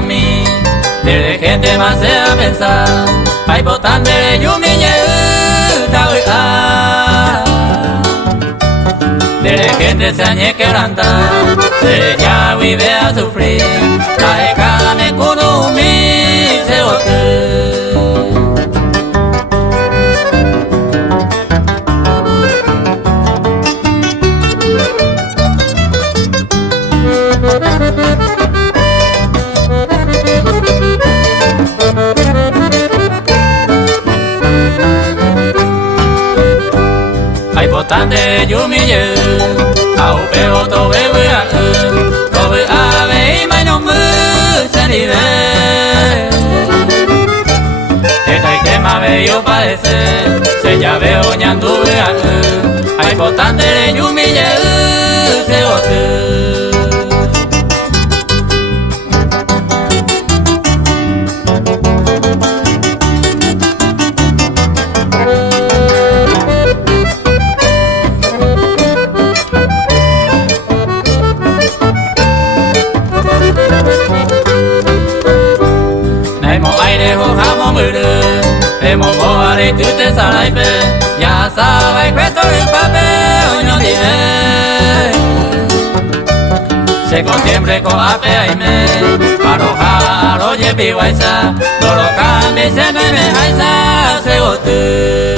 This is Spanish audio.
mi de gente más se a pensar hay botan de yumiñe ta de gente se añe quebranta se ya vive a sufrir la carne kunumi se bote hay botan de yumiñe au peo to bebe a ve mai no mu se ni ve esta que ma ve yo parece se ya veo ñandu hay botan de yumiñe se bote hemos boare tú te salaipe ya sabes que estoy en papel no dime se con siempre con ape aime paroja oye piwaisa toro cambie se me haisa se bote